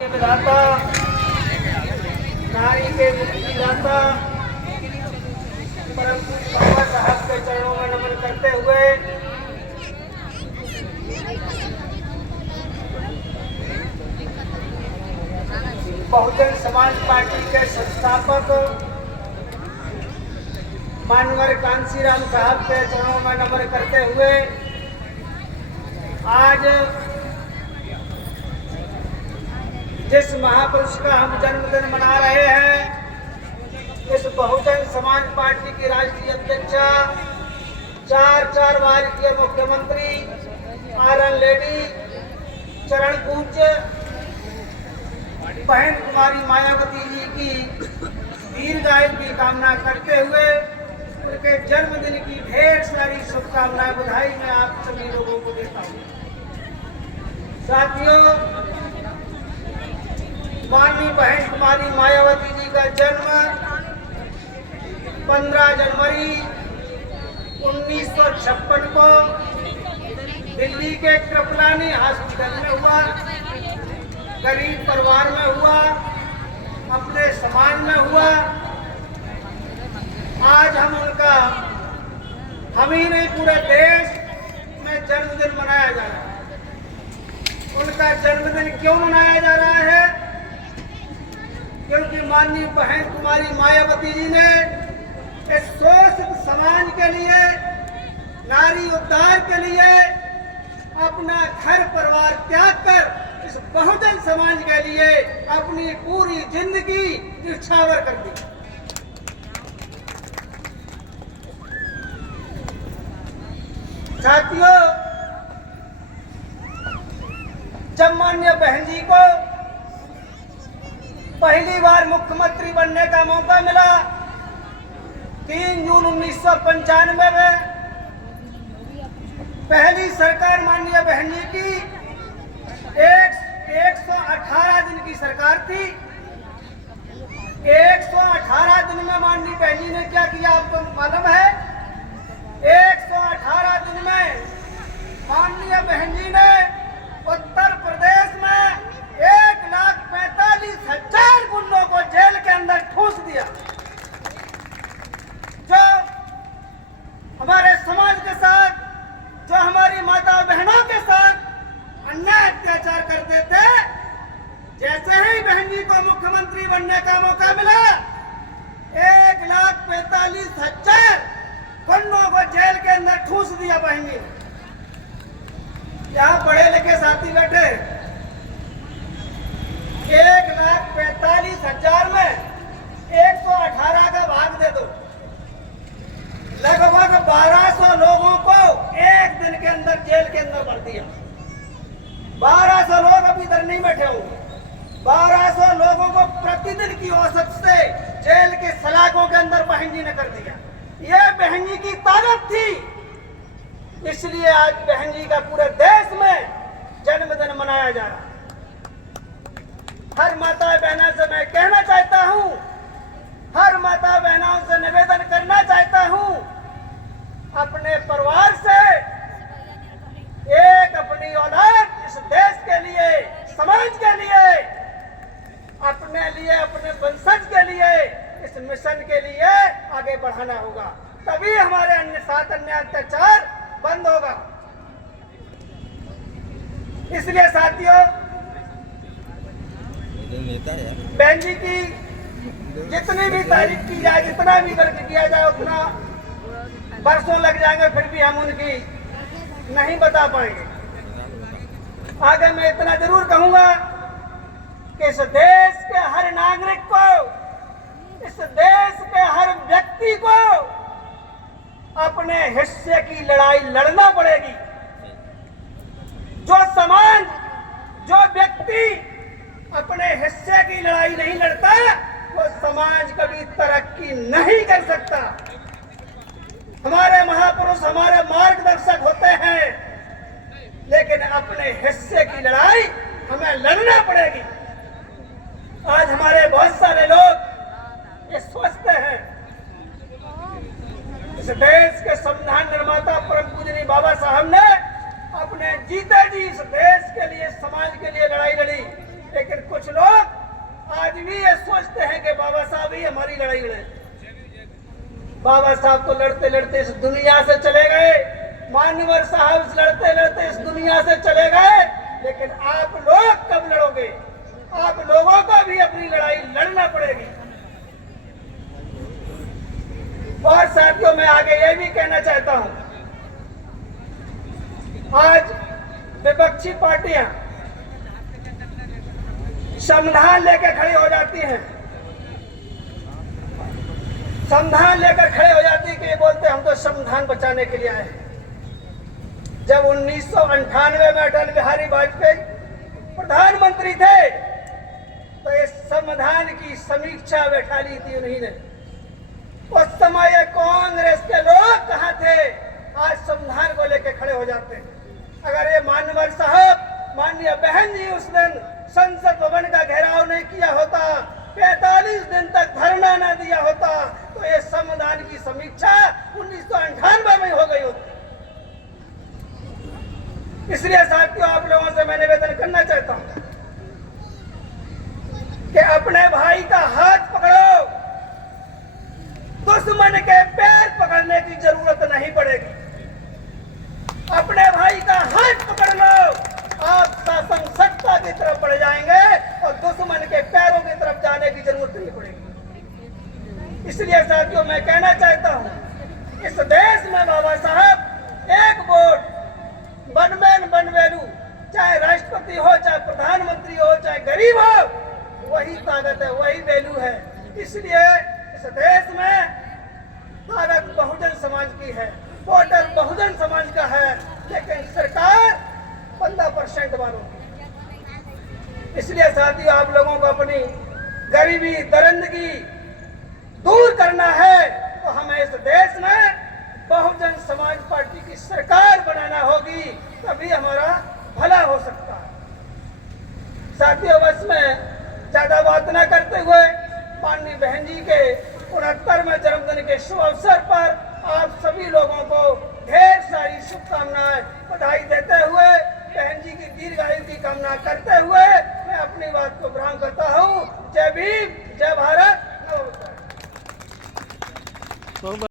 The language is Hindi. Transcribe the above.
विधाता, नारी के विधाता परम पूज्य बाबा साहब के चरणों में नमन करते हुए बहुजन समाज पार्टी के संस्थापक मानवर कांसीराम साहब के चरणों में नमन करते हुए आज जिस महापुरुष का हम जन्मदिन मना रहे हैं, इस बहुजन समाज पार्टी की राष्ट्रीय अध्यक्षा, चार बार के मुख्यमंत्री आयरन लेडी चरण पूज्य बहन कुमारी मायावती जी की दीर्घायु की कामना करते हुए उनके जन्मदिन की ढेर सारी शुभकामनाएं बधाई मैं आप सभी लोगों को देता हूँ। साथियों, माननीय बहन कुमारी मायावती जी का जन्म 15 जनवरी 1956 को दिल्ली के कृपलानी हॉस्पिटल में हुआ। गरीब परिवार में हुआ, अपने समाज में हुआ। आज हम ही नहीं, पूरे देश में जन्मदिन मनाया जा रहा है। उनका जन्मदिन क्यों मनाया जा रहा है? क्योंकि माननीय बहन कुमारी मायावती जी ने इस शोषित समाज के लिए, नारी उद्धार के लिए अपना घर परिवार त्याग कर इस बहुजन समाज के लिए अपनी पूरी जिंदगी न्यौछावर कर दी। साथियों, जब माननीय बहन जी को पहली बार मुख्यमंत्री बनने का मौका मिला 3 जून 1995 में, पहली सरकार माननीय बहन जी की 118 दिन की सरकार थी। 118 दिन में माननीय बहन जी ने क्या किया आपको मालूम है? 118 दिन में माननीय बहन जी ने उत्तर प्रदेश में 1,45,000 गुंडों को जेल के अंदर ठूस दिया। जो हमारे समाज के साथ, जो हमारी माता बहनों के साथ अन्याय अत्याचार करते थे, जैसे ही बहन जी को मुख्यमंत्री बनने का मौका मिला 1,45,000 गुंडों को जेल के अंदर ठूस दिया बहन जी। यहाँ पढ़े लिखे साथी बैठे, 1,45,000 में 118 का भाग दे दो, लगभग 1200 लोगों को एक दिन के अंदर जेल के अंदर भर दिया। 1200 लोग अभी इधर नहीं बैठे होंगे। 1200 लोगों को प्रतिदिन की औसत से जेल के सलाखों के अंदर बहन जी ने कर दिया। यह बहन जी की ताकत थी। इसलिए आज बहन जी का पूरे देश में जन्मदिन मनाया जा रहा है। हर माता बहनों से मैं कहना चाहता हूं, हर माता बहनों से निवेदन करना चाहता हूं, अपने परिवार से एक अपनी औलाद इस देश के लिए, समाज के लिए, अपने लिए, अपने वंशज के लिए, इस मिशन के लिए आगे बढ़ाना होगा। तभी हमारे अन्य अत्याचार बंद होगा। इसलिए साथियों, बहन जी की जितनी भी तारीफ की जाए, जितना भी गर्व किया जाए, उतना बरसों लग जाएंगे, फिर भी हम उनकी नहीं बता पाएंगे। आगे मैं इतना जरूर कहूंगा कि इस देश के हर नागरिक को, इस देश के हर व्यक्ति को अपने हिस्से की लड़ाई लड़ना पड़ेगी। जो समाज, जो व्यक्ति अपने हिस्से की लड़ाई नहीं लड़ता, वो समाज कभी तरक्की नहीं कर सकता। हमारे महापुरुष हमारे मार्गदर्शक होते हैं, लेकिन अपने हिस्से की लड़ाई हमें लड़ना पड़ेगी। आज हमारे बहुत सारे लोग ये सोचते हैं, इस देश के संविधान निर्माता परम पूजनीय बाबा साहब ने अपने जीते जी इस देश के लिए, समाज के लिए लड़ाई लड़ी, लेकिन कुछ कुछ लोग आज भी ये सोचते हैं कि बाबा साहब ही हमारी लड़ाई लड़े। बाबा साहब तो लड़ते लड़ते इस दुनिया से चले गए, मान्यवर साहब लड़ते लड़ते इस दुनिया से चले गए, लेकिन आप लोग कब लड़ोगे? आप लोगों को भी अपनी लड़ाई लड़ना पड़ेगी। और साथियों, मैं आगे ये भी कहना चाहता हूं, आज विपक्षी पार्टियां संविधान लेकर खड़ी हो जाती हैं, संविधान लेकर खड़े हो जाती है कि ये बोलते हम तो संविधान बचाने के लिए आए। जब 1998 में अटल बिहारी वाजपेयी प्रधानमंत्री थे तो इस संविधान की समीक्षा बैठा ली थी उन्हीं ने। उस समय कांग्रेस के लोग कहां थे? आज संविधान को लेकर खड़े हो जाते हैं। अगर ये मान्यवर साहब, माननीय बहन जी उस दिन संसद भवन का घेराव नहीं किया होता, 45 दिन तक धरना न दिया होता, तो ये संविधान की समीक्षा 1998 में हो गई होती। इसलिए साथियों, आप लोगों से मैं निवेदन करना चाहता हूं कि अपने भाई का हाथ पकड़ो, दुश्मन के पैर पकड़ने की जरूरत नहीं पड़ेगी। अपने भाई का हाथ पकड़ लो, आप शासन सत्ता की तरफ बढ़ जाएंगे और दुश्मन के पैरों की तरफ जाने की जरूरत नहीं पड़ेगी। इसलिए साथियों, मैं कहना चाहता हूं, इस देश में बाबा साहब एक वोट, बनमेन बनवेलू, चाहे राष्ट्रपति हो, चाहे प्रधानमंत्री हो, चाहे गरीब हो, वही ताकत है, वही वैल्यू है। इसलिए इस देश में ताकत बहुजन समाज की है, वोटर बहुजन समाज का है, लेकिन सरकार 15% वालों की। इसलिए साथियों, आप लोगों को अपनी गरीबी दरिंदगी दूर करना है तो हमें इस देश में बहुजन समाज पार्टी की सरकार बनाना होगी, तभी हमारा भला हो सकता है। साथियों, बस में ज्यादा बात न करते हुए माननीय बहन जी के 69वें जन्मदिन के शुभ अवसर पर आप सभी लोगों को ढेर सारी शुभकामनाएं, बधाई देते हुए, बहन जी की दीर्घायु की कामना करते हुए मैं अपनी बात को विराम करता हूं। जय भीम, जय भारत।